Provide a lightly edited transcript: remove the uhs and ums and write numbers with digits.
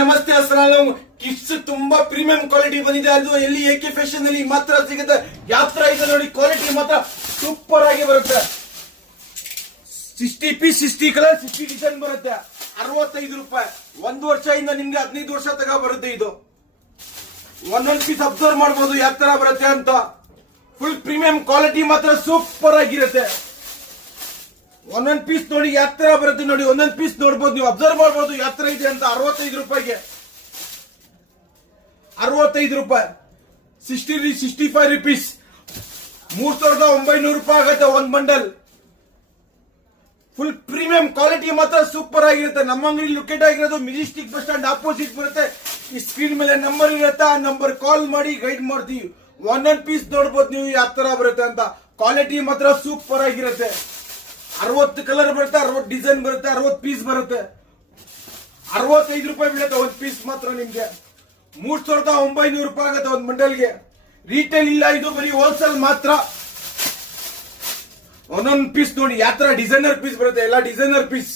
ನಮಸ್ತೆ ಅಸ್ಸಲಾಂ. ಕಿಡ್ಸ್ ತುಂಬಾ premium quality ಬಂದಿದೆ. ಅದು ಎಲ್ಲಿ AK ಫ್ಯಾಷನ್ ಅಲ್ಲಿ ಮಾತ್ರ ಸಿಗುತ್ತೆ. ಯಾತ್ರ ಇದೆ ನೋಡಿ, ಕ್ವಾಲಿಟಿ ಮಾತ್ರ ಸೂಪರ್ ಆಗಿ ಬರುತ್ತೆ. 60 ಪೀಸ್ 60 ಕಲರ್ 60 ಡಿಸೈನ್ ಬರುತ್ತೆ. 65 ರೂಪಾಯಿ. 1 ವರ್ಷದಿಂದ ನಿಮ್ಗೆ 15 ವರ್ಷ ತಗ ಬರುತ್ತೆ. ಇದು ಒಂದೊಂದು ಪೀಸ್ ಅಬ್ಸರ್ವ್ ಮಾಡಬಹುದು ಯಾವ ತರ ಬರುತ್ತೆ ಅಂತ. ಫುಲ್ ಪ್ರೀಮಿಯಂ ಕ್ವಾಲಿಟಿ ಮಾತ್ರ ಸೂಪರ್ ಆಗಿರುತ್ತೆ. ಒಂದೊಂದು ಪೀಸ್ ನೋಡಿ ಯಾವ ತರ ಬರುತ್ತೆ ನೋಡಿ. ಒಂದೊಂದು ಪೀಸ್ ನೋಡಬಹುದು, ನೀವು ಅಬ್ಸರ್ವ್ ಮಾಡಬಹುದು ಯಾವ ತರ ಇದೆ ಅಂತ. 65 ರೂಪಾಯಿಗೆ 65 ರೂಪಾಯಿ. 65 ರುಪೀಸ್. 3900 ರೂಪಾಯಿ ಆಗುತ್ತೆ ಒಂದ್ ಬಂಡಲ್. ಫುಲ್ ಪ್ರೀಮಿಯಂ ಕ್ವಾಲಿಟಿ ಮಾತ್ರ ಸೂಪರ್ ಆಗಿರುತ್ತೆ. ನಮ್ಮ ಅಂಗಡಿ ಲೊಕೇಟ್ ಆಗಿರೋದು ಮೆಜೆಸ್ಟಿಕ್ ಬಸ್ ಸ್ಟ್ಯಾಂಡ್ ಆಪೋಸಿಟ್ ಬರುತ್ತೆ. ಈ ಸ್ಕ್ರೀನ್ ಮೇಲೆ ನಂಬರ್ ಇರುತ್ತೆ, ಆ ನಂಬರ್ ಕಾಲ್ ಮಾಡಿ ಗೈಡ್ ಮಾಡ್ತೀವಿ. ಒಂದೊಂದು ಪೀಸ್ ನೋಡಬಹುದು ನೀವು ಯಾವ ತರ ಬರುತ್ತೆ ಅಂತ. ಕ್ವಾಲಿಟಿ ಮಾತ್ರ ಸೂಪರ್ ಆಗಿರುತ್ತೆ. 60 ಕಲರ್ ಬರುತ್ತೆ, 60 ಡಿಸೈನ್ ಬರುತ್ತೆ, 60 ಪೀಸ್ ಬರುತ್ತೆ. 65 ರೂಪಾಯಿ ಬೀಳುತ್ತೆ ಒಂದ್ ಪೀಸ್ ಮಾತ್ರ ನಿಮ್ಗೆ. 3900 ರೂಪಾಯಿ ಆಗುತ್ತೆ ಒಂದ್ ಬಂಡಲ್ಗೆ. ರೀಟೇಲ್ ಇಲ್ಲ, ಇದು ಬರೀ ಹೋಲ್ಸೇಲ್ ಮಾತ್ರ. ಒಂದೊಂದು ಪೀಸ್ ನೋಡಿ ಯಾವ ತರ ಡಿಸೈನರ್ ಪೀಸ್ ಬರುತ್ತೆ, ಎಲ್ಲ ಡಿಸೈನರ್ ಪೀಸ್.